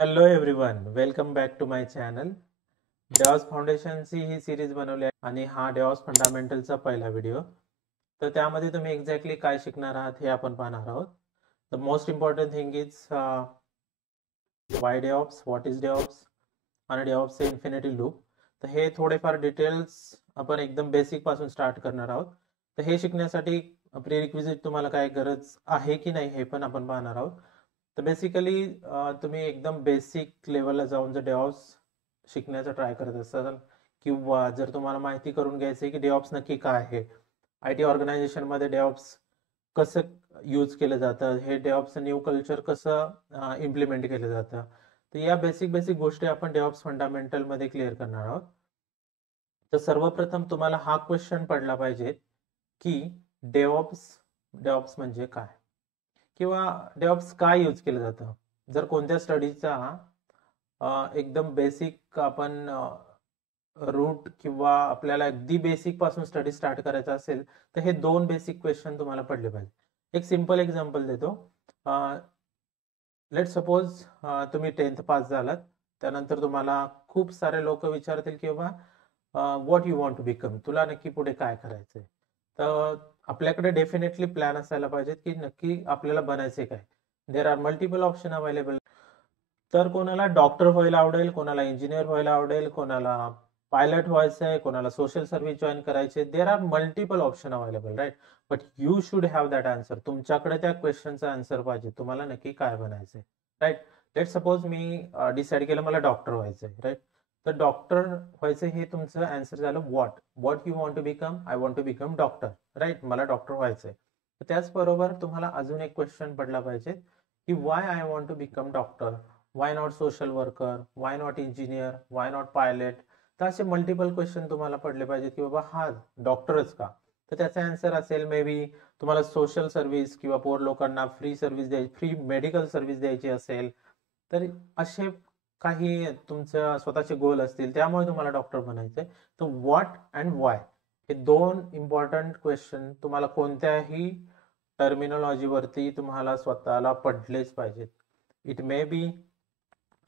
Hello everyone, welcome back to my channel. DevOps फाउंडेशनची ही series बनवली आहे आणि हा डेव्हॉप्स फंडामेंटलचा पहिला व्हिडिओ. तर त्यामध्ये तुम्ही एक्झॅक्टली काय शिकणार आहात हे आपण पाहणार आहोत. The most important thing is why DevOps, what is DevOps आणि डेव्हॉप्सचे इन्फिनिटी लूप. तर हे थोडेफार डिटेल्स आपण एकदम बेसिक पासून स्टार्ट करणार आहोत. तर हे शिकण्यासाठी प्रिरिक्विजिट तुम्हाला काय गरज आहे की नाही हे पण आपण पाहणार आहोत. तर बेसिकली तुम्ही एकदम बेसिक लेवलला जाऊन जर डेव्हॉप्स शिकण्याचा ट्राय करत असाल किंवा जर तुम्हाला माहिती करून घ्यायचं आहे की डेव्हॉप्स नक्की काय आहे, आय टी ऑर्गनायझेशनमध्ये डेव्हॉप्स कसं यूज केलं जातं, हे डेव्हॉप्सचं न्यू कल्चर कसं इम्प्लिमेंट केलं जातं, तर या बेसिक बेसिक गोष्टी आपण डेव्हॉप्स फंडामेंटलमध्ये क्लिअर करणार आहोत. तर सर्वप्रथम तुम्हाला हा क्वेश्चन पडला पाहिजे की डेव्हॉप्स डेव्हॉप्स म्हणजे काय किंवा डेव्हऑप्स काय यूज केलं जातं. जर कोणत्या स्टडीचा एकदम बेसिक आपण रूट किंवा आपल्याला अगदी बेसिक पासून स्टडी स्टार्ट करायचा असेल तर हे दोन बेसिक क्वेश्चन तुम्हाला पडले पाहिजे. एक सिंपल एक्झाम्पल देतो. लेट सपोज तुम्ही 10th पास झालात, त्यानंतर तुम्हाला खूप सारे लोक विचारतील की बाबा what you want to become, तुला नक्की पुढे काय करायचंय. तर आपल्याकडे डेफिनेटली प्लॅन असायला पाहिजेत की नक्की आपल्याला बनायचे काय. देर आर मल्टिपल ऑप्शन अवेलेबल. तर कोणाला डॉक्टर व्हायला आवडेल, कोणाला इंजिनियर व्हायला आवडेल, कोणाला पायलट व्हायचं आहे, कोणाला सोशल सर्व्हिस जॉईन करायचे. There are multiple option available, right. But you should have that answer. तुमच्याकडे त्या क्वेश्चनचा आन्सर पाहिजे, तुम्हाला नक्की काय बनायचंय, राईट. लेट सपोज मी डिसाईड केलं मला डॉक्टर व्हायचंय, राईट. तर डॉक्टर व्हायचं हे तुमचं आन्सर झालं what. What you want to become? I want to become doctor, right. मला डॉक्टर व्हायचंय. त्याचबरोबर तुम्हाला अजून एक क्वेश्चन पडला पाहिजे की why I want to become doctor, why not social worker, why not engineer, why not pilot. तर असे मल्टिपल क्वेश्चन तुम्हाला पडले पाहिजेत की बाबा हा डॉक्टरच का. तर त्याचा आन्सर असेल मे बी तुम्हाला सोशल सर्व्हिस किंवा पोर लोकांना फ्री सर्व्हिस द्यायची, फ्री मेडिकल सर्व्हिस द्यायची असेल, तर असे काही तुमच्या स्वतःचे गोल असतील, त्यामुळे तुम्हाला डॉक्टर बनायचंय. तर व्हॉट अँड वाय हे दोन इम्पॉर्टंट क्वेश्चन तुम्हाला कोणत्याही टर्मिनॉलॉजीवरती तुम्हाला स्वतःला पडलेच पाहिजेत. इट मे बी,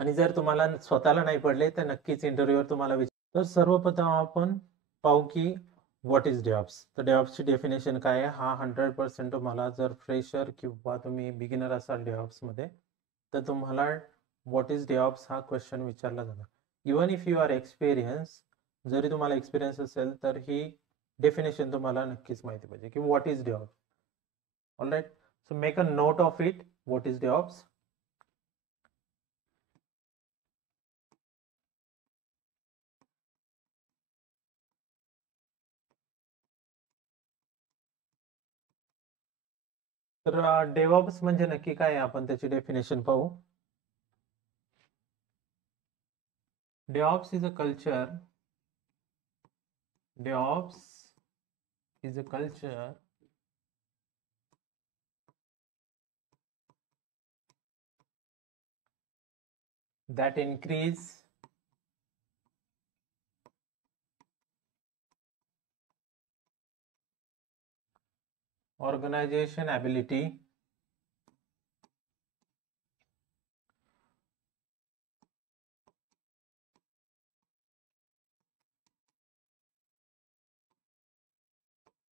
आणि जर तुम्हाला स्वतःला नाही पडले तर नक्कीच इंटरव्ह्यूवर तुम्हाला विचार. तर सर्वप्रथम आपण पाहू की व्हॉट इज डेव्हऑप्स. तर डेव्हऑप्सची डेफिनेशन काय आहे, हा 100% तुम्हाला जर फ्रेशर किंवा तुम्ही बिगिनर असाल डेव्हऑप्समध्ये तर तुम्हाला व्हॉट इज डेव्हऑप्स हा क्वेश्चन विचारला जाणार. Even if you are experience, जरी तुम्हाला एक्सपिरियन्स असेल तर ही डेफिनेशन तुम्हाला नक्कीच माहिती पाहिजे की what is DevOps. All right, so make a note of it. What is DevOps. तर डेव्हऑप्स म्हणजे नक्की काय आहे, आपण त्याची डेफिनेशन पाहू. DevOps is a culture. DevOps is a culture that increase organization ability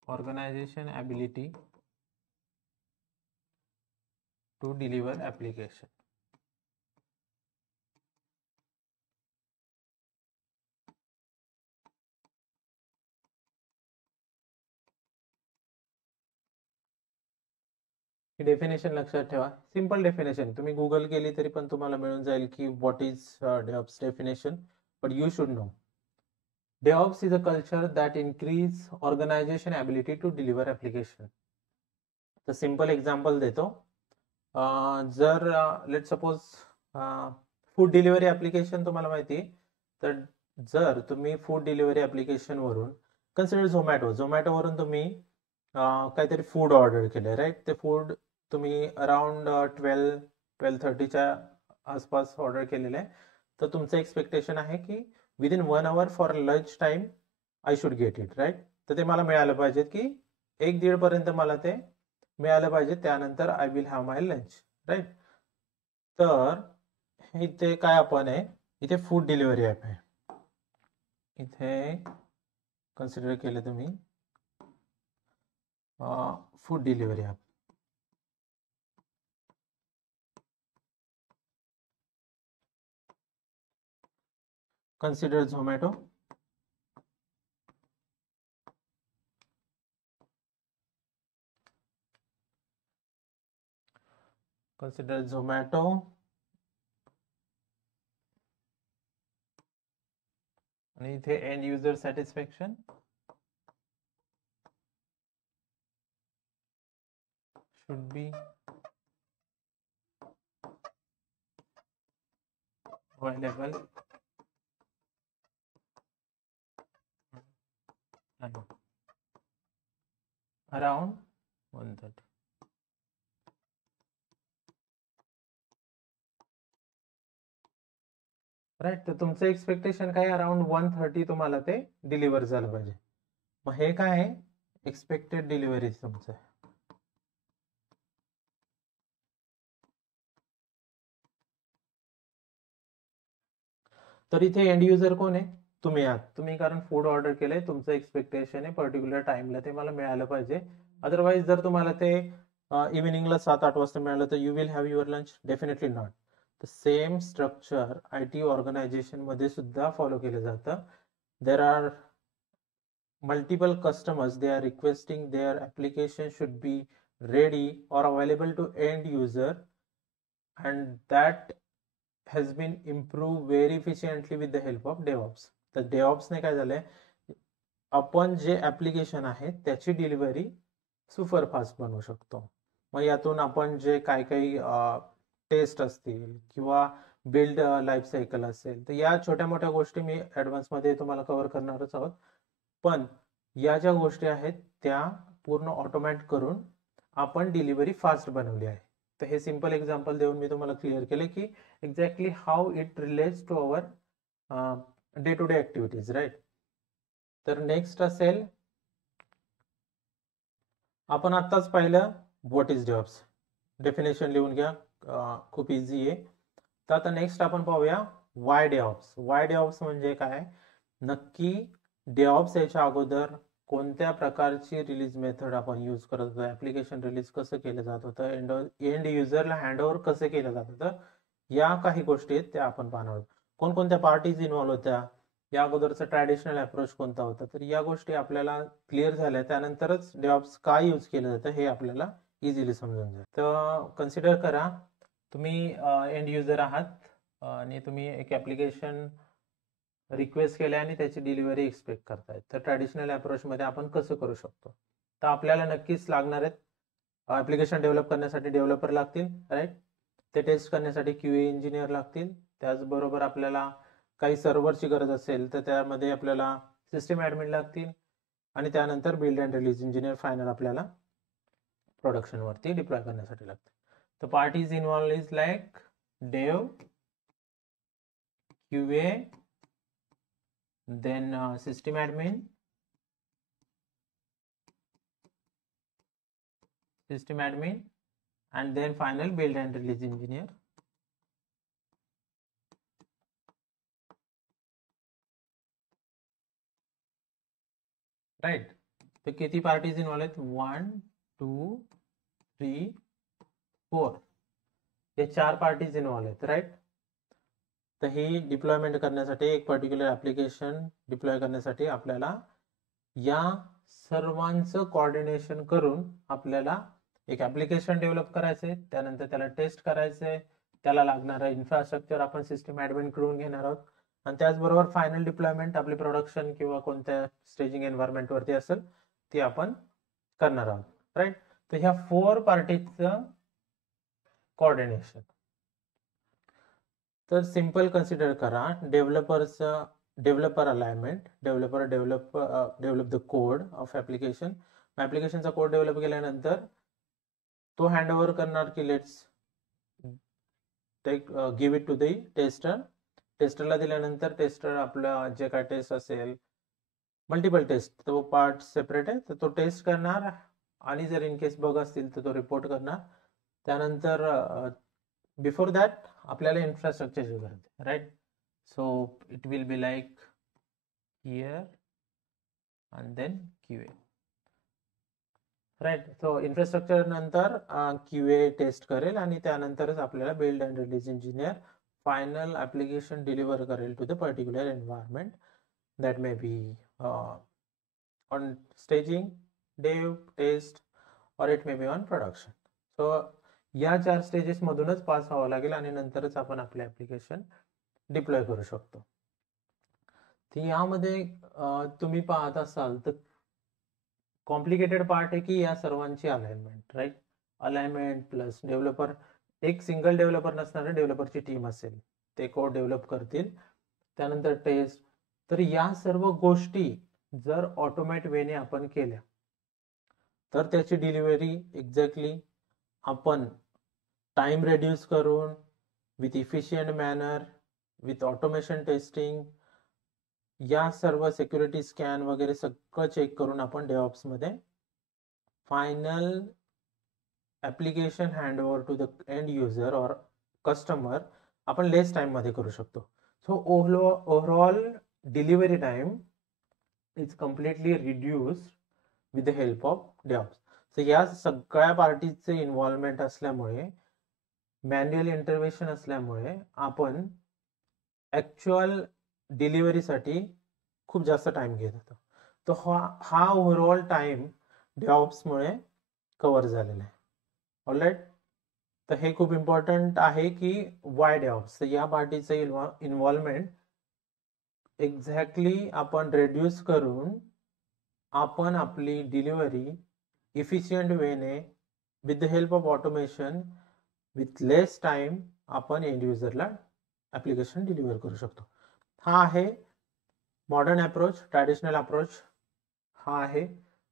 organization ability to deliver application. He definition लक्षात ठेवा. सिंपल डेफिनेशन, तुम्ही गुगल केली तरी पण तुम्हाला मिळून जाईल की what is DevOps definition. But you should know DevOps is a culture that increase organization ability to deliver application. तर सिंपल एक्झाम्पल देतो. जर let suppose food delivery application तुम्हाला माहिती आहे, तर जर तुम्ही फूड डिलिव्हरी ऍप्लिकेशनवरून कन्सिडर झोमॅटोवरून तुम्ही काहीतरी फूड ऑर्डर केलं, राईट. ते फूड तुम्ही अराउंड 12-12:30च्या आसपास ऑर्डर केलेलं आहे. तर तुमचं एक्सपेक्टेशन आहे की within 1 hour for lunch time I should get it, right. तर ते मला मिळालं पाहिजे की 1-1:30 पर्यंत मला ते मिळालं पाहिजे, त्यानंतर I will have my lunch, right. तर इथे काय आपण आहे, इथे फूड डिलिव्हरी ॲप आहे. इथे कन्सिडर केलं तुम्ही food delivery app. Consider Zomato. Consider Zomato. आणि इथे end user satisfaction should be available around 130. Right. तर तुमचं एक्सपेक्टेशन काय, अराउंड 130 तुम्हाला ते डिलिव्हर झालं पाहिजे. मग हे काय आहे, एक्सपेक्टेड डिलिव्हरी तुमचं. तर इथे एंड युजर कोण आहे, तुम्ही आहात. तुम्ही कारण फूड ऑर्डर केलंय, तुमचं एक्सपेक्टेशन आहे पर्टिक्युलर टाइमला ते मला मिळालं पाहिजे. अदरवाईज जर तुम्हाला ते इव्हिनिंगला 7-8 वाजता मिळालं तर you will have your lunch, definitely not. The same structure IT organisation मध्ये सुद्धा फॉलो केलं जातं. There are multiple customers, they are requesting their application should be ready or available to end user, and that has been improved very efficiently with the help of DevOps. तर DevOps ने काय झालंय, आपण जे application आहे त्याची delivery super fast बनवू शकतो. मग यातून आपण जे काही टेस्ट असतील किंवा बिल्ड लाईफ सायकल असेल, तर या छोट्या मोठ्या गोष्टी मी ऍडव्हान्स मध्ये तुम्हाला कव्हर करणारच आहोत. पण या ज्या गोष्टी आहेत त्या पूर्ण ऑटोमॅट करून आपण डिलिव्हरी फास्ट बनवली आहे. तर हे सिंपल एक्झाम्पल देऊन मी तुम्हाला क्लिअर केले की exactly how it relates to our day to day activities, right. तर नेक्स्ट असेल, आपण आत्ताच पाहिलं व्हॉट इज डेव्हऑप्स. डेफिनेशन लिहून घ्या, खूप इझी आहे. तर आता नेक्स्ट आपण पाहूया वाय डेव्हऑप्स. वाय डेव्हऑप्स म्हणजे काय, नक्की डेव्हऑप्स याच्या अगोदर कोणत्या प्रकारची रिलीज मेथड आपण यूज करत होतो, ऍप्लिकेशन रिलीज कसं केलं जात होतं, एंड युजरला हँडओव्हर कसं केलं जात होतं, या काही गोष्टी आहेत त्या आपण पाहणार आहोत. कोणकोणत्या पार्टीज इन्व्हॉल्व्ह होत्या, या अगोदरचा ट्रॅडिशनल अप्रोच कोणता होता. तर या गोष्टी आपल्याला क्लिअर झाल्या, त्यानंतरच डेव्हऑप्स काय यूज केलं जातं हे आपल्याला इझिली समजून जाईल. तर कन्सिडर करा, तुम्ही एंड युजर आहात आणि तुम्ही एक ऍप्लिकेशन रिक्वेस्ट केल्या आणि त्याची डिलिव्हरी एक्सपेक्ट करतायत. तर ट्रॅडिशनल अप्रोच मध्ये आपण कसं करू शकतो, तर आपल्याला नक्कीच लागणार आहेत ऍप्लिकेशन डेव्हलप करण्यासाठी डेव्हलपर लागतील, राईट. ते टेस्ट करण्यासाठी QA इंजिनियर लागतील. त्याचबरोबर आपल्याला काही सर्व्हरची गरज असेल तर त्यामध्ये आपल्याला सिस्टम ऍडमिन लागतील, आणि त्यानंतर build and release engineer final आपल्याला प्रोडक्शन वरती डिप्लॉय करण्यासाठी लागते. तर पार्टीज इन्व्हॉल्व इज लाईक डेव, QA, then system admin, and then final build and release engineer. Right. तर किती पार्टीज इन्व्हॉल्व आहेत, 1 2 3 4, हे 4 पार्टीज इन्व्हॉल्व आहेत, राईट. तर ही डिप्लॉयमेंट करण्यासाठी, एक पर्टिक्युलर ऍप्लिकेशन डिप्लॉय करण्यासाठी आपल्याला या सर्वांचं कोऑर्डिनेशन करून आपल्याला एक ऍप्लिकेशन डेव्हलप करायचंय, त्यानंतर त्याला टेस्ट करायचंय, त्याला लागणारं इन्फ्रास्ट्रक्चर आपण सिस्टम ऍडमिन करून घेणार आहोत, आणि त्याचबरोबर फायनल डिप्लॉयमेंट आपली प्रोडक्शन किंवा कोणत्या स्टेजिंग एन्व्हायरमेंट वरती असेल ती आपण करणार आहोत, राईट. तर ह्या 4 पार्टीजचं कोऑर्डिनेशन. तर सिंपल कन्सिडर करा, developer alignment, develop the code of application. ऍप्लिकेशनचा कोड डेव्हलप केल्यानंतर तो हँड ओव्हर करणार की let's take give it to the tester. टेस्टरला दिल्यानंतर टेस्टर आपला जे काय टेस्ट असेल, मल्टिपल टेस्ट, तो पार्ट सेपरेट आहे, तर तो टेस्ट करणार, आणि जर इन केस बग असतील तर तो रिपोर्ट करणार. त्यानंतर बिफोर दॅट आपल्याला इन्फ्रास्ट्रक्चरची गरज आहे, right. So it will be like here and then QA, right. So infrastructure नंतर QA टेस्ट करेल आणि त्यानंतरच आपल्याला build and release engineer final application deliver करेल to the particular environment. That may be on staging, dev, test, or it may be on production. So या 4 stages मधूनच pass व्हावं लागेल आणि नंतरच आपण आपले ऍप्लिकेशन डिप्लॉय करू शकतो. तर यामध्ये तुम्ही पाहत असाल तर कॉम्प्लिकेटेड पार्ट आहे की या सर्वांची alignment, right. Alignment plus developer, एक सिंगल डेव्हलपर नसणारे डेव्हलपरची टीम असेल, ते कोड डेव्हलप करतील. त्यानंतर टेस्ट. तर या सर्व गोष्टी जर ऑटोमॅट वेने आपण केल्या तर त्याची डिलिव्हरी एक्झॅक्टली आपण टाइम रेड्यूस करून with efficient manner, with automation testing, या सर्व सिक्युरिटी स्कॅन वगैरे सगळं चेक करून आपण डेव्हऑप्स मध्ये final application hand over to the end user or customer आपण लेस टाइम मध्ये करू शकतो. So overall delivery time is completely reduced with the help of DevOps. तर या सगळ्या पार्टीचे इन्व्हॉल्वमेंट असल्यामुळे, मॅन्युअल इंटरव्हेन्शन असल्यामुळे आपण ऍक्च्युअल डिलिव्हरीसाठी खूप जास्त टाइम घेत होतो. तर हा ओव्हरऑल टाइम डेव्हऑप्समुळे कव्हर झालेला आहे. ऑलराईट. तर हे खूप इम्पॉर्टंट आहे की वाय डेव्हऑप्स. तर या पार्टीचे इन्व्हॉल्वमेंट एक्झॅक्टली आपण रेड्यूस करून आपण आपली डिलिव्हरी इफिशियंट वेने with the help of automation with less time आपण एंड युजरला ऍप्लिकेशन डिलिव्हर करू शकतो. हा आहे मॉडर्न अप्रोच. ट्रॅडिशनल अप्रोच हा आहे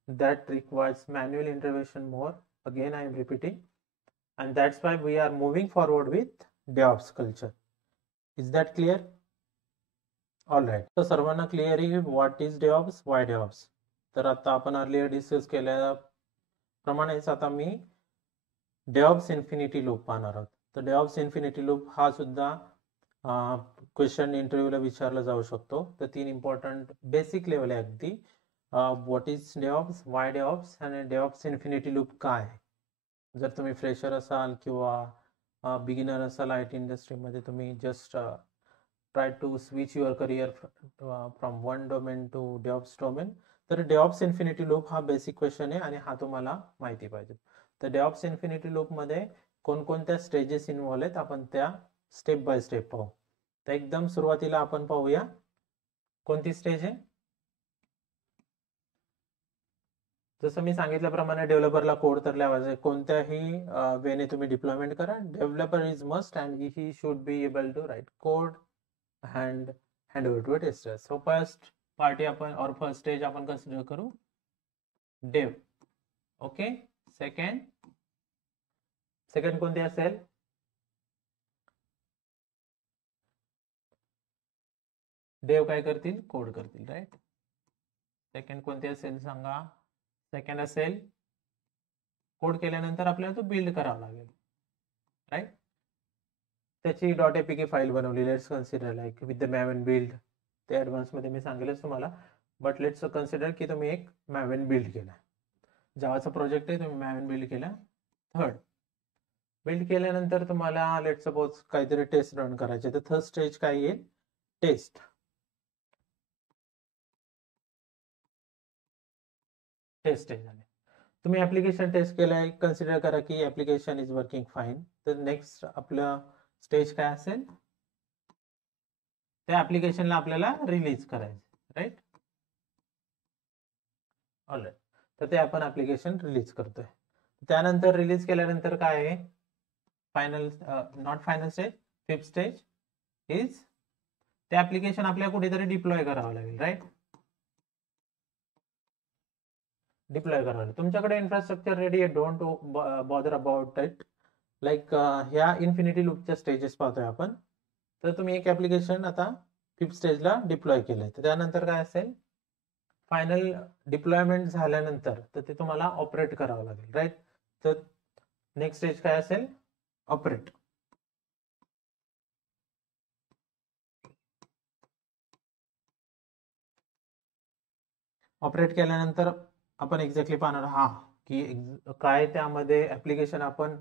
that requires manual intervention more. Again, I am repeating, and that's why we are moving forward with DevOps culture. Is that clear? All right. So सर्वांना clear आहे what is DevOps, why DevOps. तर आता आपण earlier discuss केल्याप्रमाणेच आता मी DevOps infinity loop पाहणार आहोत. तर DevOps इन्फिनिटी लूप हा सुद्धा क्वेश्चन इंटरव्ह्यूला विचारला जाऊ शकतो. तर 3 इम्पॉर्टंट बेसिक लेवल आहे अगदी. व्हॉट इज डेव्हऑप्स, वाय डेव्हऑप्स आणि डेव्हऑप्स इन्फिनिटी लूप काय आहे. जर तुम्ही फ्रेशर असाल किंवा बिगिनर असाल आय टी इंडस्ट्रीमध्ये, तुम्ही just try to switch your career from one domain to DevOps domain, तर डेव्हऑप्स इन्फिनिटी लूप हा बेसिक क्वेश्चन आहे आणि हा तुम्हाला माहिती पाहिजे. तर डेव्हऑप्स इन्फिनिटी लूप मध्ये कोणकोणत्या स्टेजेस इन्व्हॉल्व आहेत आपण त्या स्टेप बाय स्टेप पाहू. तर एकदम सुरुवातीला आपण पाहूया कोणती स्टेज आहे. जसं मी सांगितल्याप्रमाणे डेव्हलपरला कोड तर लिहायचा, कोणत्याही वेने तुम्ही डिप्लॉयमेंट करा. Developer is must and he should be able to write code and hand over to a tester. So first party आपण और फर्स्ट स्टेज आपण कन्सिडर करू डेव. ओके. सेकंड कोणती असेल. डेव काय करतील, कोड करतील, राईट. सेकंड कोणती असेल सांगा. सेकंड असेल कोड केल्यानंतर आपल्याला तो बिल्ड करावा लागेल, राईट. त्याची .apk फाईल बनवली. Let's consider like with the Maven build. ते ऍडव्हान्स मध्ये मी सांगेलच तुम्हाला, बट लेट्स कन्सिडर की तुम्ही एक मॅवन बिल्ड केला. जावाचा प्रोजेक्ट आहे, तुम्ही मॅवन बिल्ड केला. थर्ड बिल्ड केल्यानंतर तुम्हाला लेट सपोज काहीतरी टेस्ट रन करायचे. तर थर्ड स्टेज काय येईल, टेस्ट. टेस्ट स्टेज झाले. तुम्ही ऍप्लिकेशन टेस्ट केलंय, कन्सिडर करा की ऍप्लिकेशन इज वर्किंग फाईन. तर नेक्स्ट आपलं स्टेज काय असेल, त्या ऍप्लिकेशनला आपल्याला रिलीज करायचं, राईट. ऑलराईट. तर ते आपण ऍप्लिकेशन रिलीज करतोय. त्यानंतर रिलीज केल्यानंतर काय आहे, final not final stage, fifth stage is ते ऍप्लिकेशन आपल्याला कुठेतरी डिप्लॉय करावं लागेल, राईट. डिप्लॉय करावं लागेल. तुमच्याकडे इन्फ्रास्ट्रक्चर रेडी आहे, don't bother about it. Like ह्या इन्फिनिटी लूपच्या स्टेजेस पाहतोय आपण. तर तुम्ही एक ऍप्लिकेशन आता फिफ्थ स्टेजला डिप्लॉय केलंय. तर त्यानंतर काय असेल, फायनल डिप्लॉयमेंट झाल्यानंतर तर ते तुम्हाला ऑपरेट करावं लागेल, राईट. तर नेक्स्ट स्टेज काय असेल, ऑपरेट. ऑपरेट केल्यानंतर आपण एक्झॅक्टली पाहणार हा की काय त्यामध्ये ऍप्लिकेशन आपण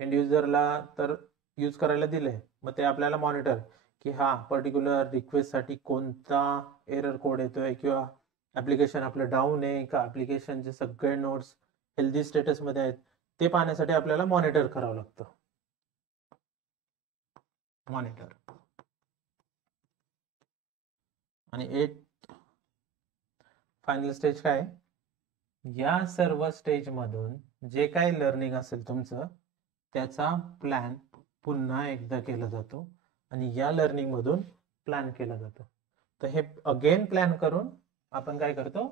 एंड युजरला तर यूज करायला दिलंय, मग ते आपल्याला मॉनिटर की हा पर्टिक्युलर रिक्वेस्टसाठी कोणता एरर कोड येतोय किंवा ऍप्लिकेशन आपलं डाऊन आहे का, ऍप्लिकेशनचे सगळे नोड्स हेल्दी स्टेटसमध्ये आहेत ते पाहण्यासाठी आपल्याला मॉनिटर करावं लागतं. मॉनिटर आणि 8 फायनल स्टेज काय, या सर्व स्टेज मधून जे काही लर्निंग असेल तुमचं त्याचा प्लॅन पुन्हा एकदा केला जातो आणि या लर्निंग मधून प्लॅन केला जातो. तर हे अगेन प्लॅन करून आपण काय करतो,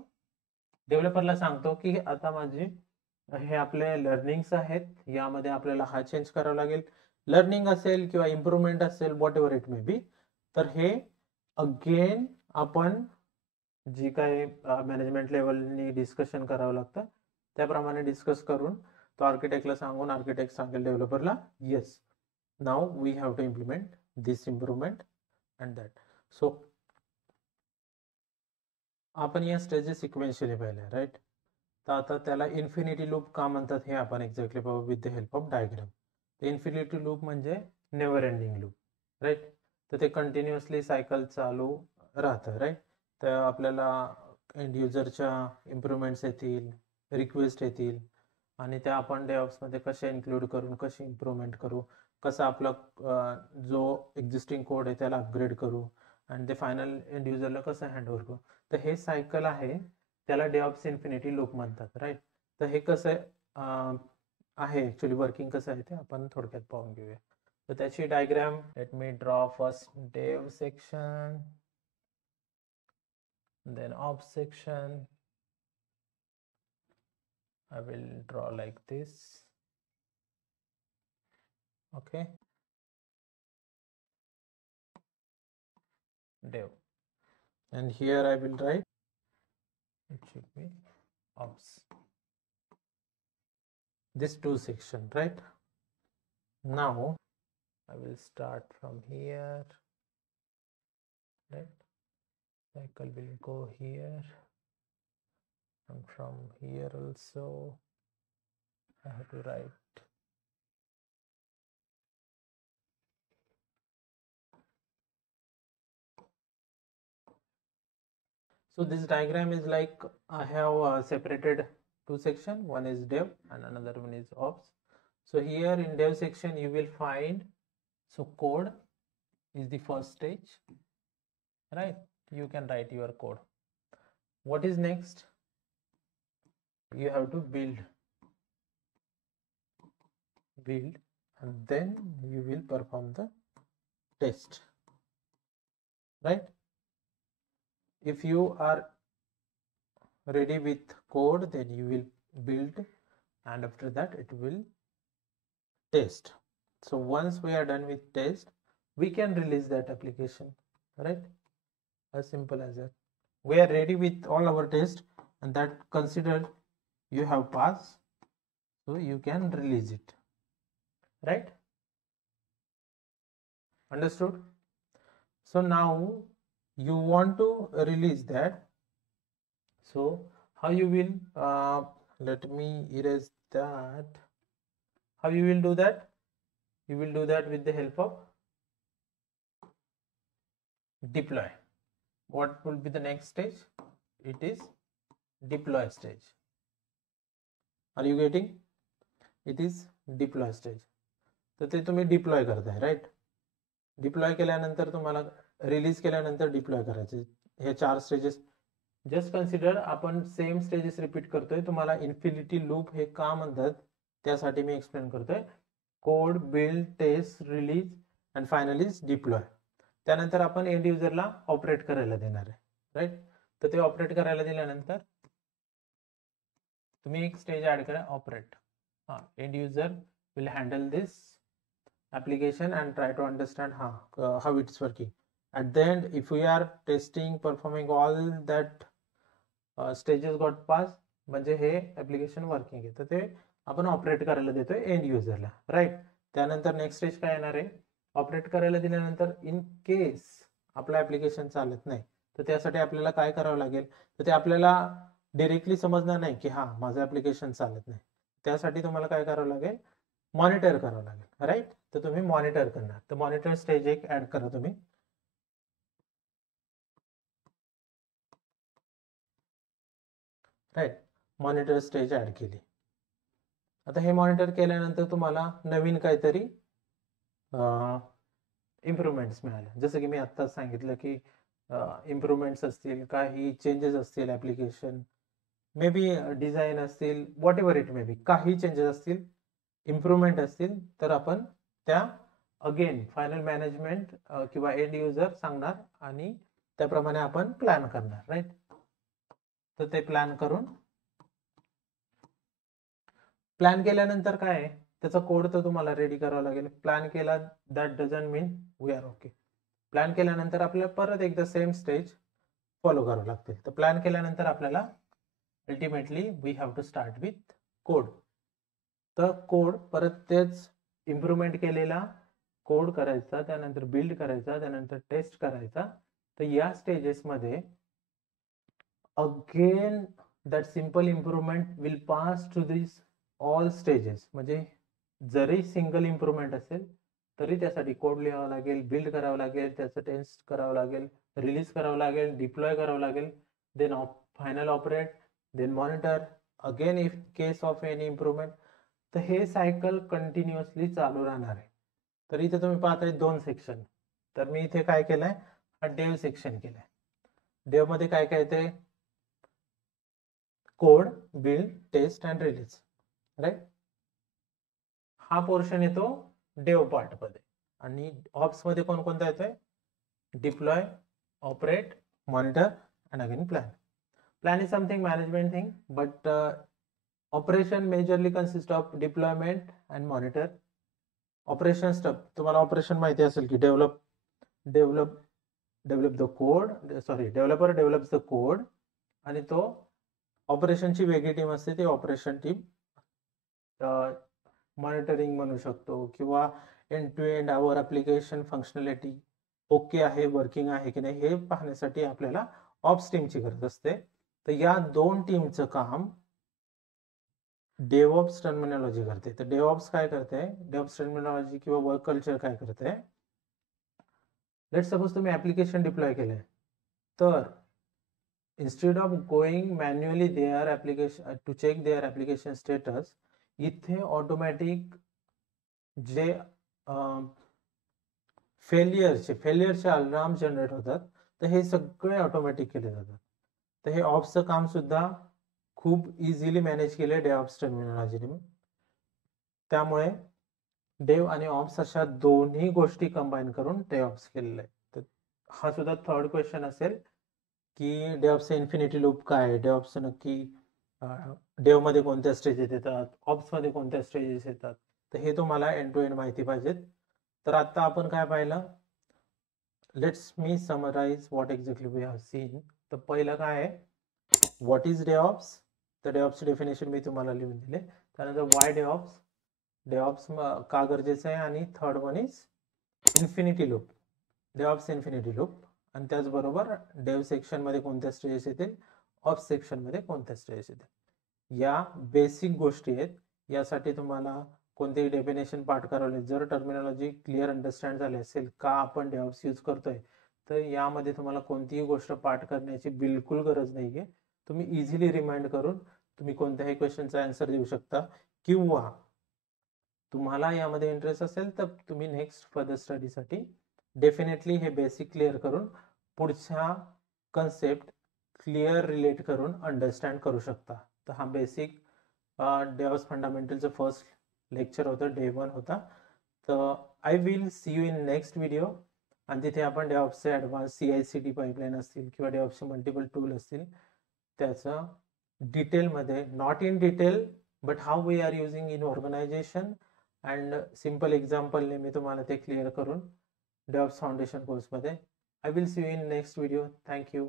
डेव्हलपरला सांगतो की आता माझे हे आपले लर्निंग्स आहेत, यामध्ये आपल्याला हा चेंज करावा लागेल, लर्निंग असेल किंवा इम्प्रूव्हमेंट असेल what ever it may be. तर हे अगेन आपण जी काही मॅनेजमेंट लेवलनी डिस्कशन करावं लागतं त्याप्रमाणे डिस्कस करून तो आर्किटेक्टला सांगून आर्किटेक्ट सांगेल डेव्हलपरला yes now we have to implement this improvement and that. So आपण या स्टेजेस सिक्वेन्शियली पाहिल्या राईट. तर आता त्याला इन्फिनिटी लूप का म्हणतात हे आपण एक्झॅक्टली पाहू with the help of diagram. Infinity loop म्हणजे नेव्हर एंडिंग लूप राईट. तर ते कंटिन्युअसली सायकल चालू राहतं राईट. तर आपल्याला एंड युजरच्या इम्प्रूव्हमेंट्स येतील, रिक्वेस्ट येतील आणि त्या आपण डेव्हऑप्समध्ये कशा इन्क्लूड करून कशी इम्प्रूव्हमेंट करू, कसं आपला जो एक्झिस्टिंग कोड आहे त्याला अपग्रेड करू आणि ते फायनल एंड युजरला कसं हँडओव्हर करू. तर हे सायकल आहे त्याला डेव्हऑप्स इन्फिनिटी लूप म्हणतात राईट. तर हे कसं आहे ऍक्च्युली वर्किंग कसं आहे ते आपण थोडक्यात पाहून घेऊया. तर त्याची diagram let me draw first डेव section then ops section. I will draw like this. Okay, dev, and here I will write it should be ops, this two section right. Now I will start from here right, cycle will go here and from here also I have to write so this diagram is like I have separated two section, one is dev and another one is ops. So here in dev section you will find, so code is the first stage right, you can write your code. What is next, you have to build and then you will perform the test right. If you are ready with code then you will build and after that it will test. So once we are done with test we can release that application right, as simple as that. We are ready with all our tests and that considered you have passed, so you can release it right. Understood? So now you want to release that, so how you will let me erase that. How you will do that? You will do that with the help of deploy. What will be the next stage? It is deploy stage. Are you getting? It is deploy stage. तर ते तुम्ही deploy करताय right. Deploy केल्यानंतर तुम्हाला release केल्यानंतर deploy करायचे. हे 4 stages just consider आपण सेम स्टेजेस रिपीट करतोय. तुम्हाला इन्फिनिटी लूप हे का म्हणतात त्यासाठी मी एक्सप्लेन करतोय. Code, build, test, release and finally deploy. त्यानंतर आपण एंड युजरला ऑपरेट करायला देणार आहे राईट. तर ते ऑपरेट करायला दिल्यानंतर तुम्ही एक स्टेज ऍड करा operate. End user will handle this application and try to understand how it's working. At the end, if we are testing, performing all that stages got passed, म्हणजे हे application working आहे. तर ते आपण operate करायला देतोय end युजरला right. त्यानंतर नेक्स्ट स्टेज काय येणार आहे, ऑपरेट करायला दिल्यानंतर इन केस आपलं ऍप्लिकेशन चालत नाही तर त्यासाठी आपल्याला काय करावं लागेल, तर ते आपल्याला डिरेक्टली समजणार नाही की हा माझं ऍप्लिकेशन चालत नाही. त्यासाठी तुम्हाला काय करावं लागेल, मॉनिटर करावं लागेल, राईट. तर तुम्ही मॉनिटर करणार, तर मॉनिटर स्टेज एक ऍड करा तुम्ही. राईट, मॉनिटर स्टेज ऍड केली. आता हे मॉनिटर केल्यानंतर तुम्हाला नवीन काहीतरी इम्प्रूव्हमेंट्स मिळाल्या. जसं की मी आत्ताच सांगितलं की इम्प्रूव्हमेंट्स असतील, काही चेंजेस असतील, ऍप्लिकेशन मे बी डिझाईन असतील, what ever it may be, काही चेंजेस असतील, इम्प्रूव्हमेंट असतील, तर आपण त्या अगेन फायनल मॅनेजमेंट किंवा एंड युजर सांगणार आणि त्याप्रमाणे आपण प्लॅन करणार, राईट. तर ते प्लॅन केल्यानंतर काय आहे, त्याचा कोड तर तुम्हाला रेडी करावा लागेल. प्लॅन केला that doesn't mean we are okay. Plan केल्यानंतर आपल्याला परत एकदा सेम स्टेज फॉलो करावं लागतील. तर प्लॅन केल्यानंतर आपल्याला ultimately we have to start with code. तर कोड परत तेच इम्प्रूव्हमेंट केलेला कोड करायचा, त्यानंतर बिल्ड करायचा, त्यानंतर टेस्ट करायचा. तर या स्टेजेसमध्ये again that simple improvement will pass to this all stages. म्हणजे जरी सिंगल इम्प्रूव्हमेंट असेल तरी त्यासाठी कोड लिहावं लागेल, बिल्ड करावं लागेल, त्याचं टेस्ट करावं लागेल, रिलीज करावं लागेल, डिप्लॉय करावं लागेल, then final operate, then monitor, again if case of any improvement. तर हे सायकल कंटिन्युअसली चालू राहणार आहे. तर इथे तुम्ही पाहताय 2 सेक्शन. तर मी इथे काय केलंय, हा डेव सेक्शन केलाय. डेव मध्ये काय काय येते, code, build, test and release, right. हा पोर्शन येतो डेव पार्ट मध्ये. आणि ऑप्स मध्ये कोणकोणता येतोय, deploy, operate, monitor and again plan. Plan is something management thing, but operation majorly consist of deployment and monitor. Operation stuff, तुम्हाला operation माहिती असेल की develop the code, sorry developer develops the code, आणि तो ऑपरेशनची वेगळी टीम असते, ती ऑपरेशन टीम मॉनिटरिंग म्हणू शकतो, किंवा end to end our application functionality okay आहे, वर्किंग आहे की नाही हे पाहण्यासाठी आपल्याला ऑप्स टीमची गरज असते. तर या 2 टीमचं काम डेव्हऑप्स टर्मिनॉलॉजी करते. तर डेव्हऑप्स काय करते, डेव्हऑप्स टर्मिनॉलॉजी किंवा वर्क कल्चर काय करते, लेट सपोज तुम्ही ऍप्लिकेशन डिप्लॉय केलंय, तर instead of going manually their application to check their application status, इथे ऑटोमॅटिक जे फेलियरचे अलार्म जनरेट होतात, तर हे सगळे ऑटोमॅटिक केले जातात. तर हे ऑप्सचं काम सुद्धा खूप इझिली मॅनेज केले डेव्हऑप्स टर्मिनॉलॉजीने. त्यामुळे डेव आणि ऑप्स अशा दोन्ही गोष्टी कंबाईन करून डेव्हऑप्स केलेलं आहे. तर हा सुद्धा थर्ड क्वेश्चन असेल की डेव्हऑप्सचं इन्फिनिटी लूप काय आहे, डेव्हऑप्सचं नक्की डेव मध्ये कोणत्या स्टेजेस येतात, ऑप्स मध्ये कोणत्या स्टेजेस येतात, तर हे तुम्हाला एंड टू एंड माहिती पाहिजेत. तर आता आपण काय पाहिलं, let's me summarize what exactly we have seen. तर पहिलं काय आहे, व्हॉट इज डेव्हऑप्स. तर डेव्हऑप्सची डेफिनेशन मी तुम्हाला लिहून दिले. त्यानंतर वाय डेव्हऑप्स का गरजेचं आहे, आणि third one is infinity loop, DevOps infinity loop. आणि त्याचबरोबर डेव सेक्शन मध्ये कोणत्या स्टेजेस येतील, ऑप्स सेक्शन मध्ये कोणत्या स्टेजेस येतील. या बेसिक गोष्टी आहेत. यासाठी तुम्हाला कोणतेही डेफिनेशन पाठ करावं. जर टर्मिनॉलॉजी क्लिअर अंडरस्टँड झाली असेल का आपण डेव्हऑप्स यूज करतोय, तर यामध्ये तुम्हाला कोणतीही गोष्ट पाठ करण्याची बिलकुल गरज नाहीये. तुम्ही इझिली रिमाइंड करून तुम्ही कोणत्याही क्वेश्चनचा आन्सर देऊ शकता, किंवा तुम्हाला यामध्ये इंटरेस्ट असेल तर तुम्ही नेक्स्ट फर्दर स्टडीसाठी डेफिनेटली हे बेसिक क्लिअर करून पुढच्या कन्सेप्ट क्लिअर रिलेट करून अंडरस्टँड करू शकता. तर हा बेसिक डेव्हऑप्स फंडामेंटलचं फर्स्ट लेक्चर होतं, डे 1 होता. तर I will see you in next video. आणि तिथे आपण डेव्हऑप्सचे ॲडव्हान्स CI/CD पाईपलाईन असतील किंवा डेव्हऑप्सचे मल्टिपल टूल असतील त्याचं डिटेलमध्ये, not in detail but how we are using in organisation and simple एक्झाम्पलने मी तुम्हाला ते क्लिअर करून डेव्हऑप्स फाउंडेशन कोर्समध्ये. I will see you in next video. Thank you.